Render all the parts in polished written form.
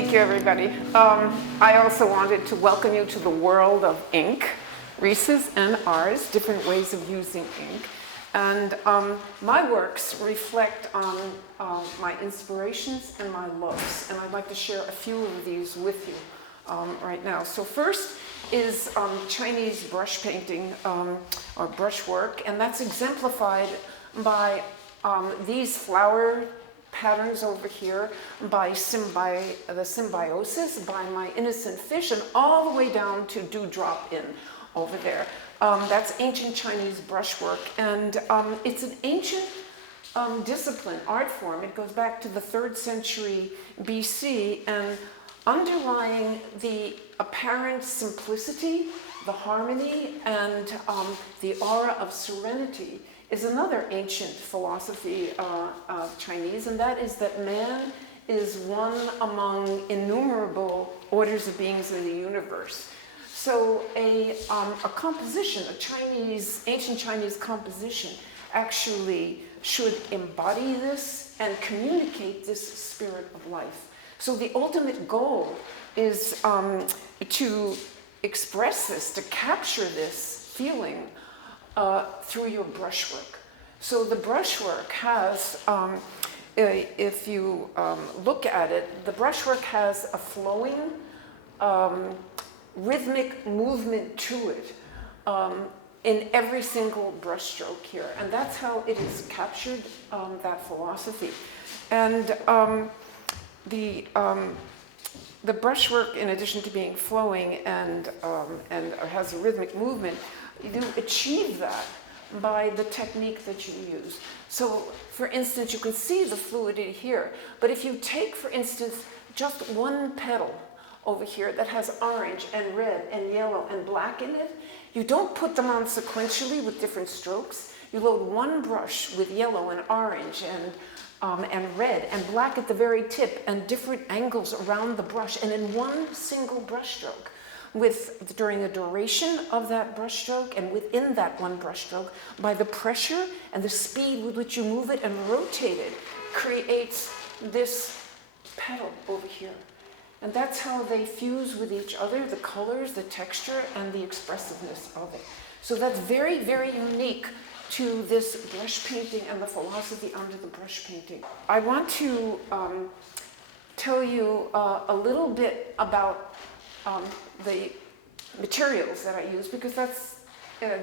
Thank you, everybody. I also wanted to welcome you to the world of ink, Reese's and ours, different ways of using ink. And my works reflect on my inspirations and my loves, and I'd like to share a few of these with you right now. So first is Chinese brush painting or brushwork, and that's exemplified by these flower patterns over here, by the symbiosis, by my innocent fish, and all the way down to dewdrop in over there. That's ancient Chinese brushwork, and it's an ancient discipline, art form. It goes back to the 3rd century BC, and underlying the apparent simplicity, the harmony, and the aura of serenity is another ancient philosophy of Chinese, and that is that man is one among innumerable orders of beings in the universe. So a composition, ancient Chinese composition, actually should embody this and communicate this spirit of life. So the ultimate goal is to express this, to capture this feeling through your brushwork. So the brushwork has, if you look at it, the brushwork has a flowing, rhythmic movement to it in every single brushstroke here. And that's how it is captured, that philosophy. And the brushwork, in addition to being flowing and has a rhythmic movement, you achieve that by the technique that you use. So, for instance, you can see the fluidity here, but if you take, for instance, just one petal over here that has orange and red and yellow and black in it, you don't put them on sequentially with different strokes. You load one brush with yellow and orange and red and black at the very tip and different angles around the brush, and in one single brush stroke. During the duration of that brushstroke and within that one brushstroke, by the pressure and the speed with which you move it and rotate it, creates this petal over here. And that's how they fuse with each other, the colors, the texture, and the expressiveness of it. So that's very, very unique to this brush painting and the philosophy under the brush painting. I want to tell you a little bit about the materials that I use, because that's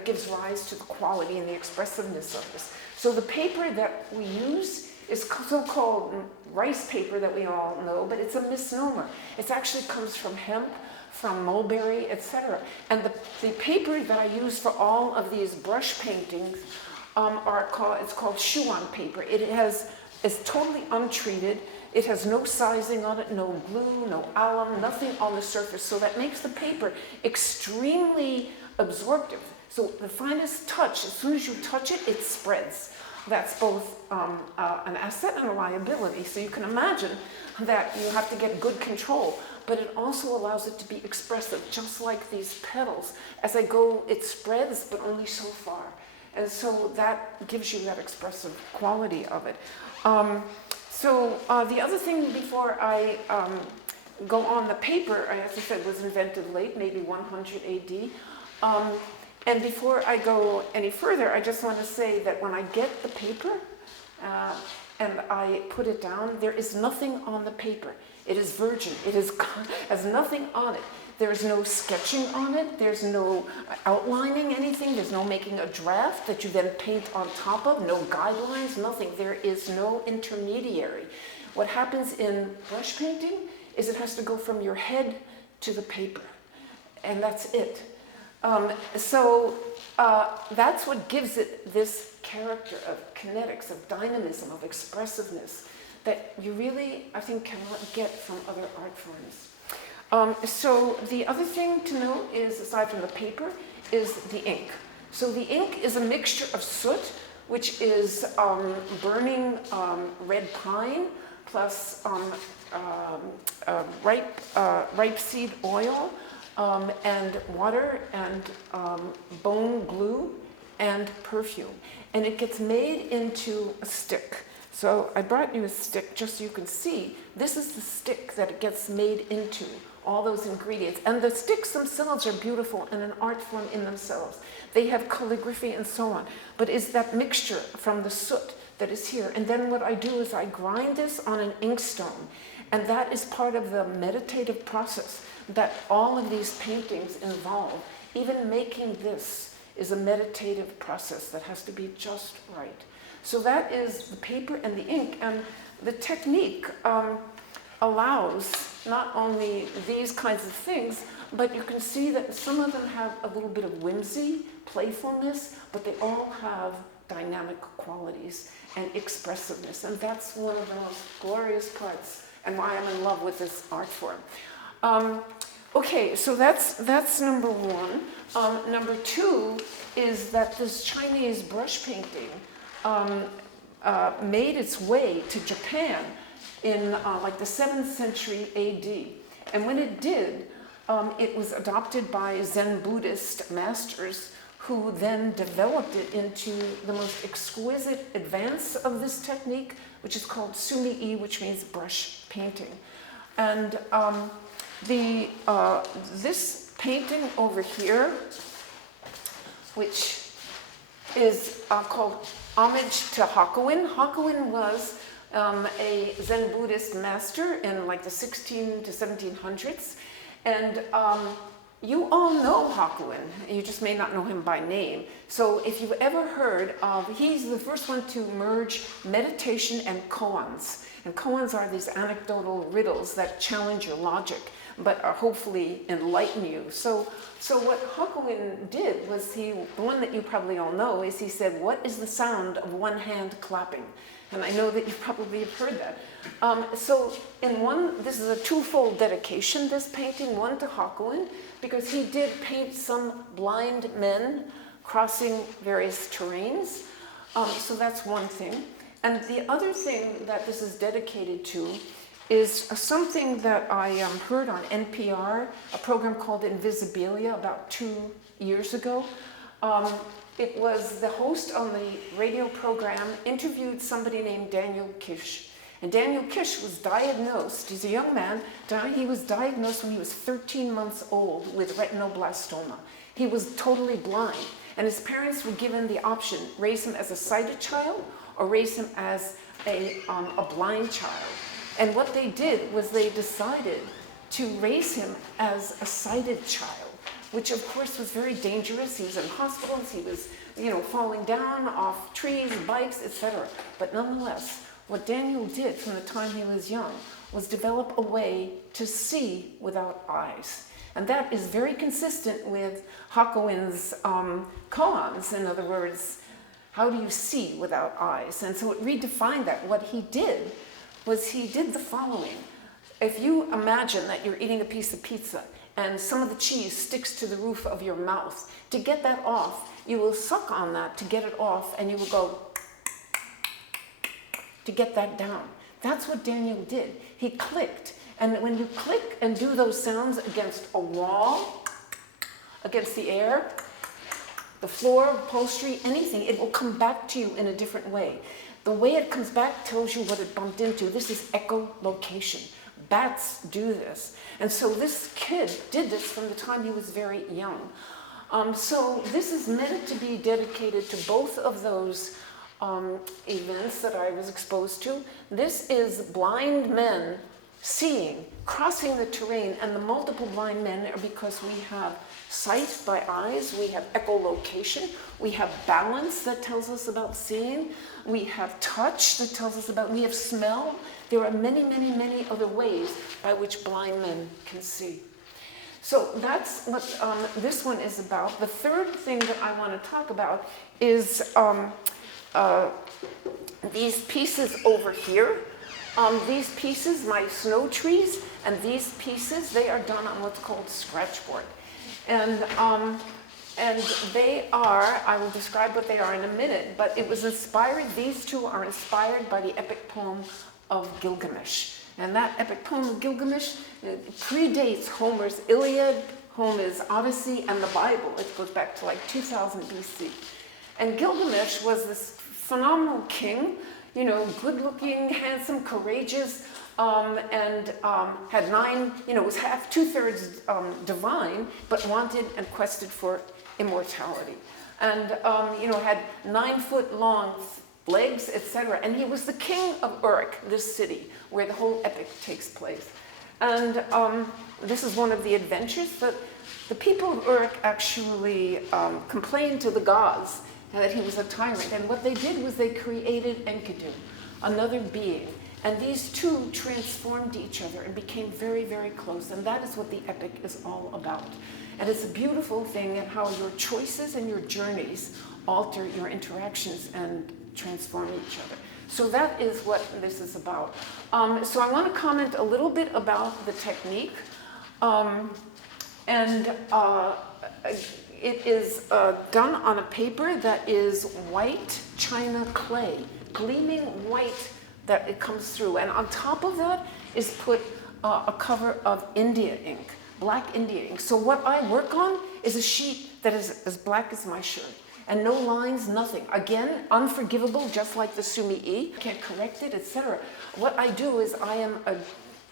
gives rise to the quality and the expressiveness of this. So the paper that we use is so-called rice paper that we all know, but it's a misnomer. It actually comes from hemp, from mulberry, etc. And the paper that I use for all of these brush paintings it's called Shuan paper. It's totally untreated. It has no sizing on it, no glue, no alum, nothing on the surface. So that makes the paper extremely absorptive. So the finest touch, as soon as you touch it, it spreads. That's both an asset and a liability. So you can imagine that you have to get good control, but it also allows it to be expressive, just like these petals. As I go, it spreads, but only so far. And so that gives you that expressive quality of it. So the other thing before I go on, the paper, as I said, was invented late, maybe 100 AD. And before I go any further, I just want to say that when I get the paper and I put it down, there is nothing on the paper. It is virgin. It has nothing on it. There's no sketching on it. There's no outlining anything. There's no making a draft that you then paint on top of. No guidelines, nothing. There is no intermediary. What happens in brush painting is it has to go from your head to the paper, and that's it. So that's what gives it this character of kinetics, of dynamism, of expressiveness that you really, I think, cannot get from other art forms. So the other thing to note is, aside from the paper, is the ink. So the ink is a mixture of soot, which is burning red pine, plus ripe seed oil, and water, and bone glue, and perfume. And it gets made into a stick. So I brought you a stick just so you can see. This is the stick that it gets made into, all those ingredients. And the sticks themselves are beautiful and an art form in themselves. They have calligraphy and so on. But it's that mixture from the soot that is here. And then what I do is I grind this on an inkstone. And that is part of the meditative process that all of these paintings involve. Even making this is a meditative process that has to be just right. So that is the paper and the ink, and the technique allows not only these kinds of things, but you can see that some of them have a little bit of whimsy, playfulness, but they all have dynamic qualities and expressiveness, and that's one of the most glorious parts and why I'm in love with this art form. Okay, so that's number one. Number two is that this Chinese brush painting made its way to Japan in like the 7th century AD. And when it did, it was adopted by Zen Buddhist masters who then developed it into the most exquisite advance of this technique, which is called sumi-e, which means brush painting. And this painting over here, which is called Homage to Hakuin. Hakuin was a Zen Buddhist master in like the 16 to 1700s. And you all know Hakuin. You just may not know him by name. So if you've ever heard of, he's the first one to merge meditation and koans. And koans are these anecdotal riddles that challenge your logic, but are hopefully enlighten you. So what Hakuin did was the one that you probably all know is he said, what is the sound of one hand clapping? And I know that you probably have heard that. So in one, this is a twofold dedication, this painting, one to Hakuin, because he did paint some blind men crossing various terrains. So that's one thing. And the other thing that this is dedicated to is something that I heard on NPR, a program called Invisibilia about 2 years ago. It was the host on the radio program interviewed somebody named Daniel Kish. And Daniel Kish was diagnosed, he's a young man, he was diagnosed when he was 13 months old with retinoblastoma. He was totally blind. And his parents were given the option, raise him as a sighted child or raise him as a blind child. And what they did was they decided to raise him as a sighted child, which of course was very dangerous. He was in hospitals, he was, falling down off trees, bikes, etc. But nonetheless, what Daniel did from the time he was young was develop a way to see without eyes. And that is very consistent with Hakuin's koans. In other words, how do you see without eyes? And so it redefined that. What he did was he did the following. If you imagine that you're eating a piece of pizza and some of the cheese sticks to the roof of your mouth, to get that off, you will suck on that to get it off, and you will go to get that down. That's what Daniel did. He clicked, and when you click and do those sounds against a wall, against the air, the floor, upholstery, anything, it will come back to you in a different way. The way it comes back tells you what it bumped into. This is echolocation. Bats do this. And so this kid did this from the time he was very young. So this is meant to be dedicated to both of those events that I was exposed to. This is blind men seeing, crossing the terrain, and the multiple blind men are because we have sight by eyes, we have echolocation, we have balance that tells us about seeing, we have touch that tells us about, we have smell. There are many, many, many other ways by which blind men can see. So that's what this one is about. The third thing that I want to talk about is these pieces over here. These pieces, my snow trees, and these pieces, they are done on what's called scratchboard. And they are, I will describe what they are in a minute, but it was inspired, these two are inspired by the epic poem of Gilgamesh. And that epic poem of Gilgamesh predates Homer's Iliad, Homer's Odyssey, and the Bible. It goes back to like 2000 BC. And Gilgamesh was this phenomenal king. good-looking, handsome, courageous, and had 9, was half, 2/3 divine, but wanted and quested for immortality. And, had 9-foot-long legs, etc. And he was the king of Uruk, this city, where the whole epic takes place. And this is one of the adventures, but the people of Uruk actually complained to the gods that he was a tyrant. And what they did was they created Enkidu, another being. And these two transformed each other and became very, very close. And that is what the epic is all about. And it's a beautiful thing and how your choices and your journeys alter your interactions and transform each other. So that is what this is about. So I want to comment a little bit about the technique. It is done on a paper that is white china clay, gleaming white that it comes through. And on top of that is put a cover of India ink, black India ink. So what I work on is a sheet that is as black as my shirt. And no lines, nothing. Again, unforgivable, just like the sumi-e. Can't correct it, etc. What I do is I am a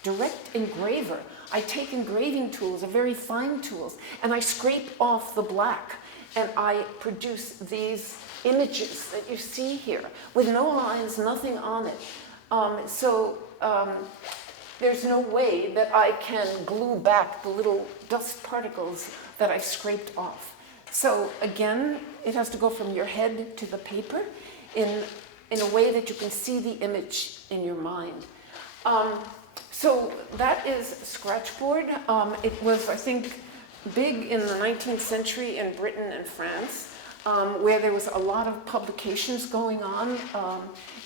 direct engraver. I take engraving tools, very fine tools, and I scrape off the black. And I produce these images that you see here with no lines, nothing on it. There's no way that I can glue back the little dust particles that I've scraped off. So again, it has to go from your head to the paper in a way that you can see the image in your mind. So that is scratchboard. It was, I think, big in the 19th century in Britain and France, where there was a lot of publications going on,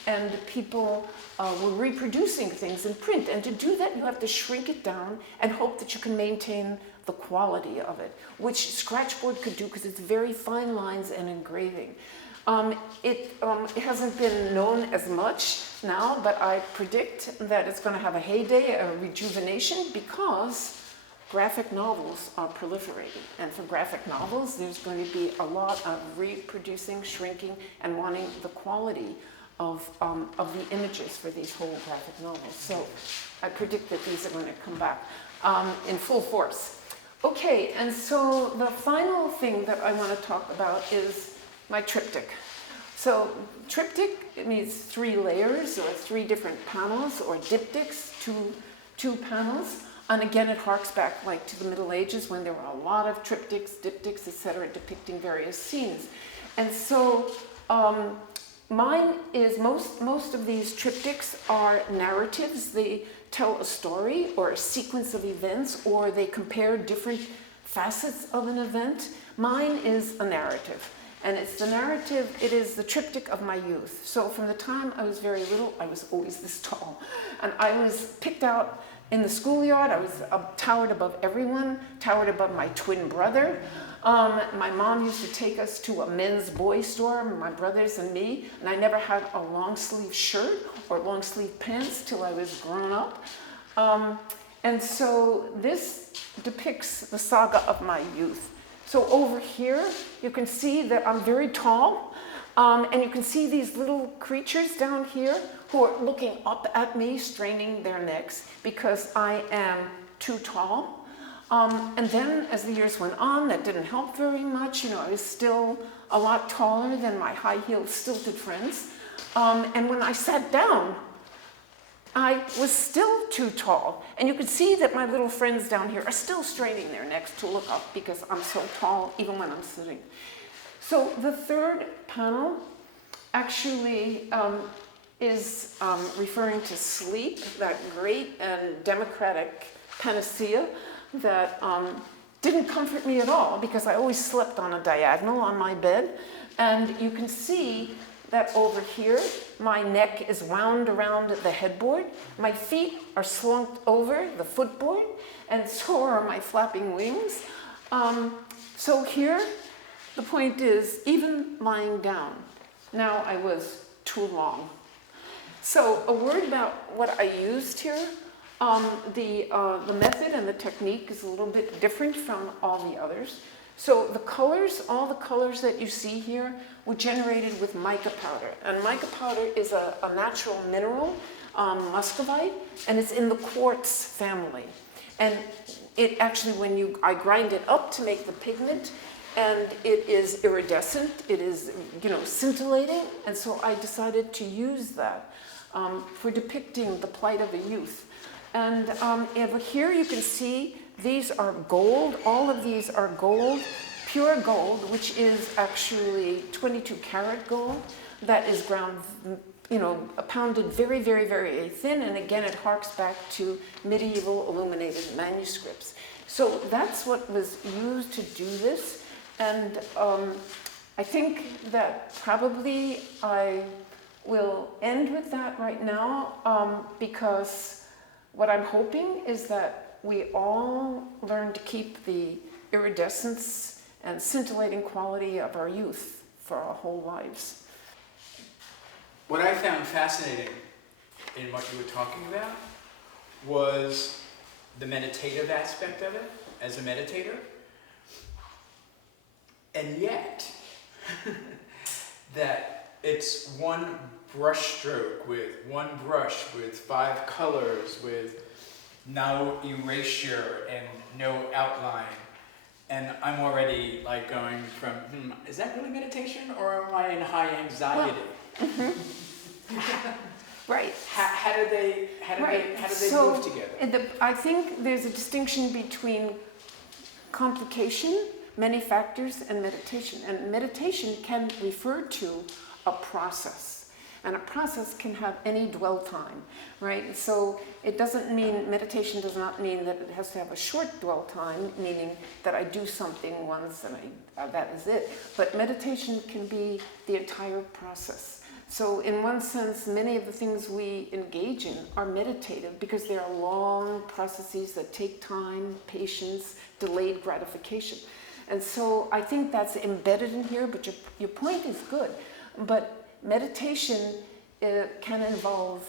and people were reproducing things in print. And to do that, you have to shrink it down and hope that you can maintain the quality of it, which scratchboard could do because it's very fine lines and engraving. It hasn't been known as much now, but I predict that it's going to have a heyday, a rejuvenation, because graphic novels are proliferating. And for graphic novels, there's going to be a lot of reproducing, shrinking, and wanting the quality of the images for these whole graphic novels. So I predict that these are going to come back in full force. Okay, and so the final thing that I want to talk about is my triptych. So triptych, it means 3 layers or 3 different panels, or diptychs, two panels. And again, it harks back like to the Middle Ages when there were a lot of triptychs, diptychs, etc., depicting various scenes. And so mine is, most of these triptychs are narratives. They tell a story or a sequence of events, or they compare different facets of an event. Mine is a narrative. And it's the narrative, it is the triptych of my youth. So from the time I was very little, I was always this tall. And I was picked out in the schoolyard. I was towered above everyone, towered above my twin brother. My mom used to take us to a men's boy store, my brothers and me, and I never had a long sleeve shirt or long sleeve pants till I was grown up. And so this depicts the saga of my youth. So over here, you can see that I'm very tall, and you can see these little creatures down here who are looking up at me, straining their necks because I am too tall. And then as the years went on, that didn't help very much. I was still a lot taller than my high-heeled, stilted friends. And when I sat down, I was still too tall. And you can see that my little friends down here are still straining their necks to look up because I'm so tall, even when I'm sitting. So the third panel actually is referring to sleep, that great and democratic panacea that didn't comfort me at all because I always slept on a diagonal on my bed. And you can see that over here, my neck is wound around the headboard, my feet are slunked over the footboard, and so are my flapping wings. So here, the point is, even lying down, now I was too long. So a word about what I used here. The method and the technique is a little bit different from all the others. So the colors, all the colors that you see here were generated with mica powder. And mica powder is a natural mineral, muscovite, and it's in the quartz family. And it actually, I grind it up to make the pigment, and it is iridescent, it is, scintillating, and so I decided to use that for depicting the plight of a youth. And over here you can see these are gold. All of these are gold, pure gold, which is actually 22 karat gold that is ground, pounded very, very, very thin. And again, it harks back to medieval illuminated manuscripts. So that's what was used to do this. And I think that probably I will end with that right now because what I'm hoping is that we all learn to keep the iridescence and scintillating quality of our youth for our whole lives. What I found fascinating in what you were talking about was the meditative aspect of it as a meditator. And yet, that it's one brush stroke with one brush with 5 colors with no erasure and no outline. And I'm already like going from, is that really meditation or am I in high anxiety? Well, right. How do they move together? I think there's a distinction between complication, many factors, and meditation. And meditation can refer to a process. And a process can have any dwell time, right? So it doesn't mean, meditation does not mean that it has to have a short dwell time, meaning that I do something once and that is it. But meditation can be the entire process. So in one sense, many of the things we engage in are meditative because they are long processes that take time, patience, delayed gratification. And so I think that's embedded in here, but your point is good. But meditation can involve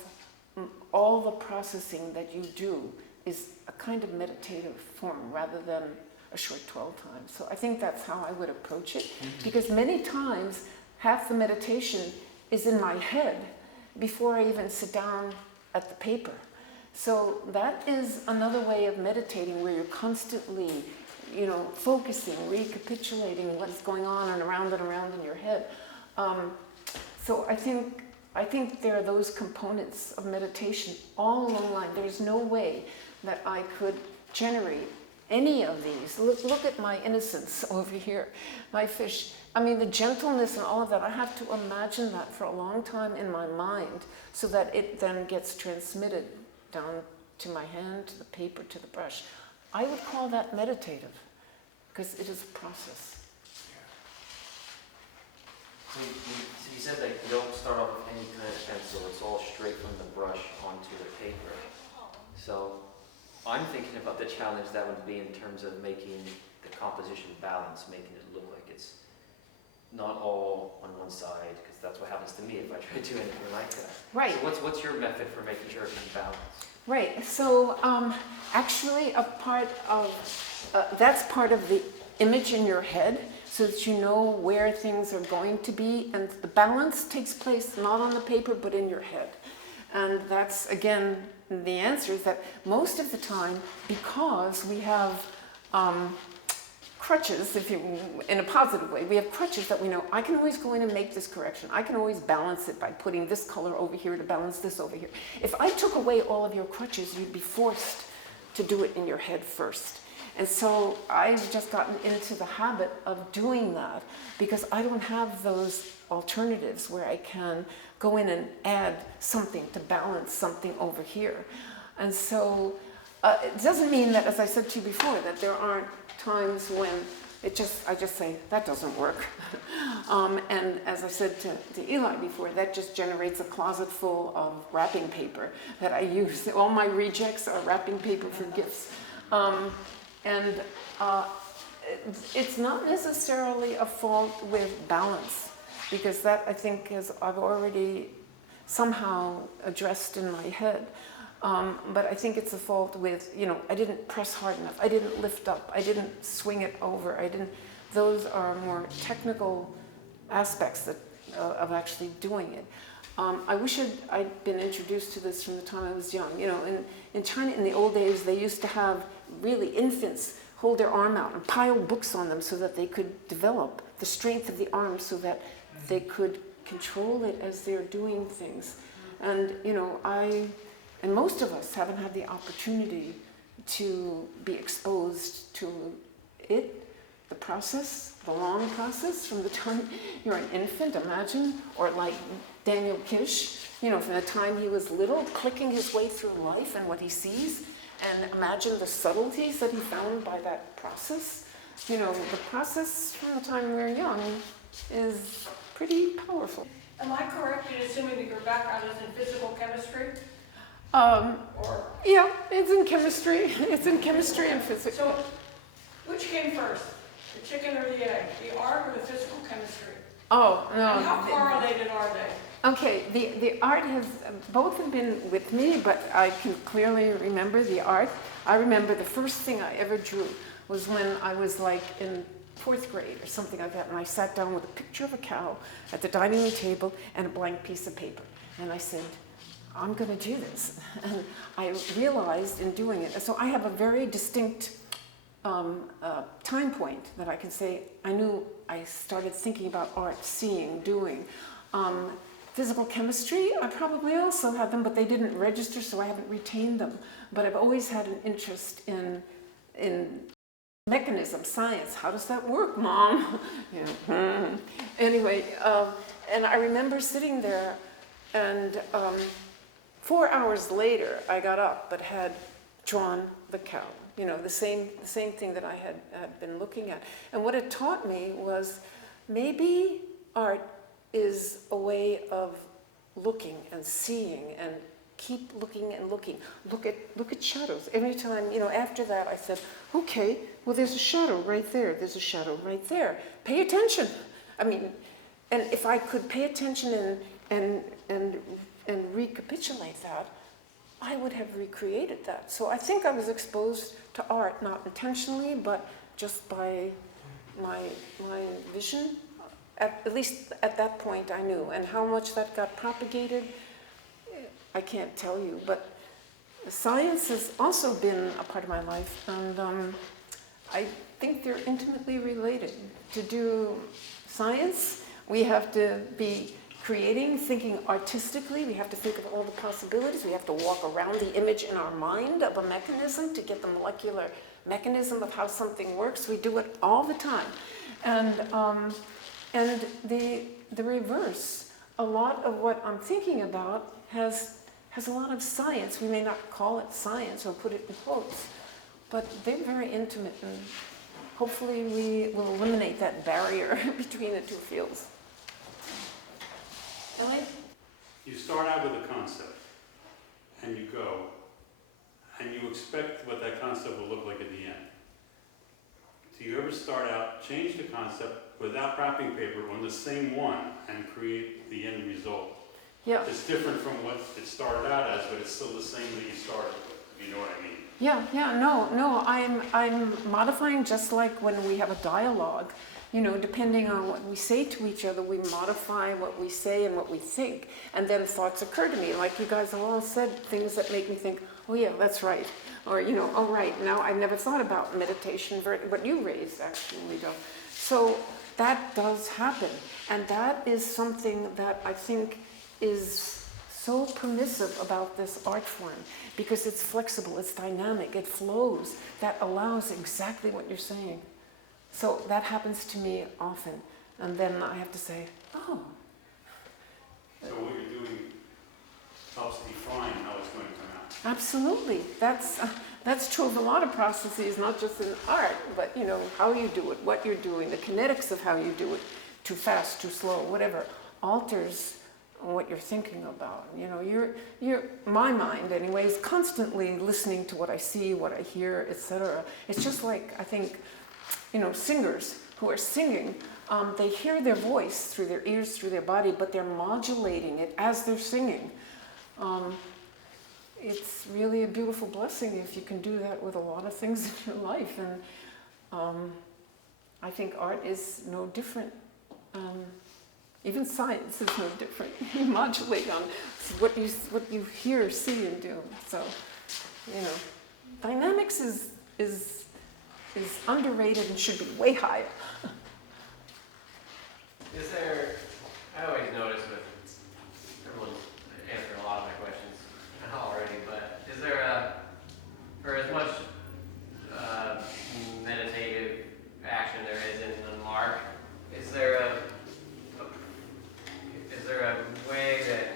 all the processing that you do is a kind of meditative form rather than a short dwell time. So I think that's how I would approach it, because many times half the meditation is in my head before I even sit down at the paper. So that is another way of meditating where you're constantly, focusing, recapitulating what's going on and around in your head. So I think there are those components of meditation all along the line. There's no way that I could generate any of these. Look at my innocence over here, my fish. I mean, the gentleness and all of that, I have to imagine that for a long time in my mind so that it then gets transmitted down to my hand, to the paper, to the brush. I would call that meditative because it is a process. So you said that you don't start off with any kind of pencil, it's all straight from the brush onto the paper. So I'm thinking about the challenge that would be in terms of making the composition balance, making it look like it's not all on one side, because that's what happens to me if I try to do anything like that. Right. So what's your method for making sure it's in balance? Right. So actually a part of, that's part of the image in your head, so that you know where things are going to be, and the balance takes place not on the paper but in your head. And that's, again, the answer is that most of the time, because we have crutches, in a positive way, we have crutches that we know, I can always go in and make this correction. I can always balance it by putting this color over here to balance this over here. If I took away all of your crutches, you'd be forced to do it in your head first. And so I've just gotten into the habit of doing that because I don't have those alternatives where I can go in and add something to balance something over here. And so it doesn't mean that, as I said to you before, that there aren't times when I just say, that doesn't work. And as I said to Eli before, that just generates a closet full of wrapping paper that I use. All my rejects are wrapping paper for gifts. And it's not necessarily a fault with balance, because that, I think, I've already somehow addressed in my head. But I think it's a fault with, I didn't press hard enough. I didn't lift up. I didn't swing it over. Those are more technical aspects that, of actually doing it. I wish I'd been introduced to this from the time I was young. You know, in China in the old days, they used to have really infants hold their arm out and pile books on them so that they could develop the strength of the arm so that they could control it as they're doing things. And, you know, and most of us haven't had the opportunity to be exposed to it, the process, the long process from the time you're an infant, imagine, or like Daniel Kish, you know, from the time he was little, clicking his way through life and what he sees, and imagine the subtleties that he found by that process. You know, the process from the time we're young is pretty powerful. Am I correct in assuming that your background is in physical chemistry? Or Yeah, it's in chemistry. It's in chemistry and physics. so, which came first, the chicken or the egg, the art or the physical chemistry? Oh, And how no. correlated are they? Okay, the art has, both have been with me, but I can clearly remember the art. I remember the first thing I ever drew was when I was like in 4th grade or something like that, and I sat down with a picture of a cow at the dining room table and a blank piece of paper. And I said, I'm going to do this. And I realized in doing it, so I have a very distinct time point that I can say I knew I started thinking about art, seeing, doing. Physical chemistry, I probably also had them, but they didn't register, so I haven't retained them. But I've always had an interest in mechanism, science. How does that work, Mom? You know, Anyway, and I remember sitting there, and 4 hours later, I got up, but had drawn the cow. You know, the same thing that I had been looking at. And what it taught me was maybe art is a way of looking and seeing and keep looking and looking. Look at shadows. Every time, you know, after that I said, okay, well there's a shadow right there. There's a shadow right there. Pay attention. I mean, and if I could pay attention and recapitulate that, I would have recreated that. So I think I was exposed to art, not intentionally, but just by my vision. At least at that point I knew. And how much that got propagated, I can't tell you. But science has also been a part of my life, and I think they're intimately related. To do science, we have to be creating, thinking artistically. We have to think of all the possibilities. We have to walk around the image in our mind of a mechanism to get the molecular mechanism of how something works. We do it all the time. And the reverse, a lot of what I'm thinking about has a lot of science. We may not call it science or put it in quotes, but they're very intimate, and hopefully we will eliminate that barrier between the two fields. Ellie? You start out with a concept, and you go, and you expect what that concept will look like at the end. Do you ever start out, change the concept without wrapping paper on the same one and create the end result? Yeah. It's different from what it started out as, but it's still the same that you started with, if you know what I mean. No, I'm modifying just like when we have a dialogue. You know, depending on what we say to each other, we modify what we say and what we think. And then thoughts occur to me, like you guys have all said things that make me think, oh yeah, that's right. Or, you know, oh right, now I've never thought about meditation, what you raised actually, Joe. So that does happen. And that is something that I think is so permissive about this art form, because it's flexible, it's dynamic, it flows. That allows exactly what you're saying. So that happens to me often. And then I have to say, oh. So what you're doing helps define how it's going to come out. Absolutely. That's true of a lot of processes, not just in art, but you know, how you do it, what you're doing, the kinetics of how you do it, too fast, too slow, whatever, alters what you're thinking about. You know, my mind anyway is constantly listening to what I see, what I hear, etc. It's just like, I think, you know, singers who are singing, they hear their voice through their ears, through their body, but they're modulating it as they're singing. It's really a beautiful blessing if you can do that with a lot of things in your life. And I think art is no different. Even science is no different. You modulate on what you hear, see, and do. So, you know, dynamics is underrated and should be way higher. Is there, I always notice with, everyone's answering a lot of my questions already, but is there for as much meditative action there is in the mark, is there a way that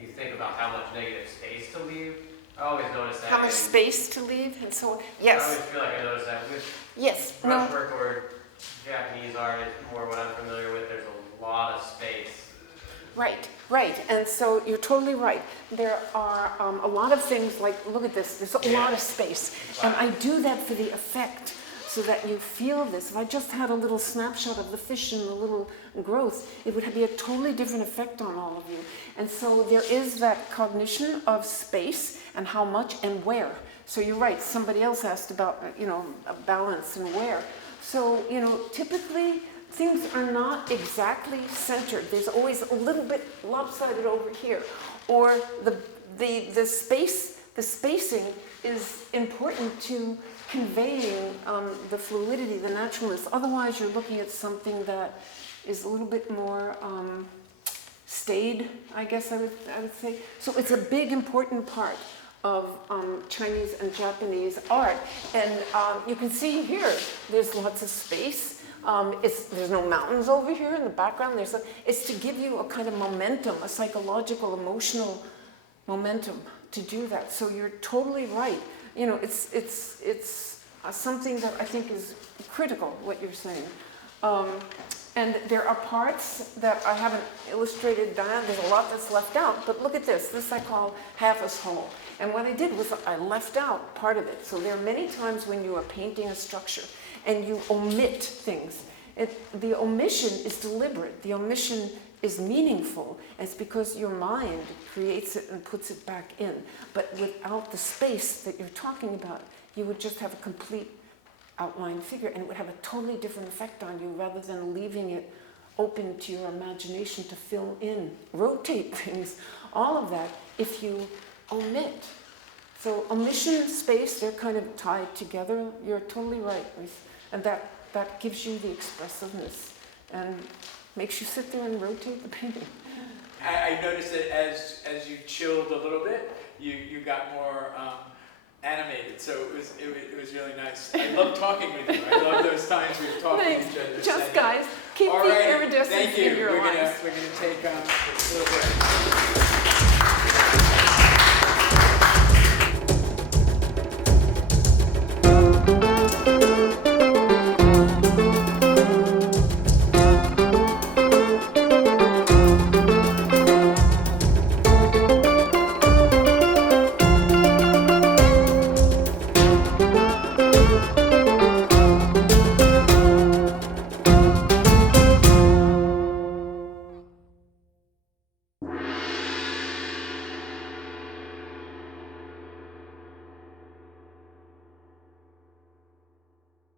you think about how much negative space to leave? I always notice that. How much space to leave and so on. Yes. I always feel like I notice that with Yes. brushwork or Japanese art is more what I'm familiar with. There's a lot of space. Right, right. And so you're totally right. There are a lot of things like, look at this, there's a lot of space. And I do that for the effect so that you feel this. If I just had a little snapshot of the fish and the little growth, it would be a totally different effect on all of you. And so there is that cognition of space and how much and where. So you're right, somebody else asked about, a balance and where. So, typically things are not exactly centered. There's always a little bit lopsided over here. Or the spacing is important to conveying the fluidity, the naturalness. Otherwise, you're looking at something that is a little bit more staid, I guess I would say. So it's a big, important part of Chinese and Japanese art. And you can see here, there's lots of space. There's no mountains over here in the background. It's to give you a kind of momentum, a psychological, emotional momentum to do that. So you're totally right. It's something that I think is critical, what you're saying. And there are parts that I haven't illustrated down. There's a lot that's left out. But look at this. This I call half as whole. And what I did was I left out part of it. So there are many times when you are painting a structure and you omit things. The omission is deliberate. The omission is meaningful. It's because your mind creates it and puts it back in. But without the space that you're talking about, you would just have a complete outline figure, and it would have a totally different effect on you rather than leaving it open to your imagination to fill in, rotate things, all of that, if you omit. So omission, space, they're kind of tied together. You're totally right, and that gives you the expressiveness and makes you sit there and rotate the painting. I noticed that as you chilled a little bit, you got more animated, so it was really nice. I love talking with you. I love those times we've talked with each other. Just guys, keep All the right, iridescence thank you. in your lives. We're gonna take a little break.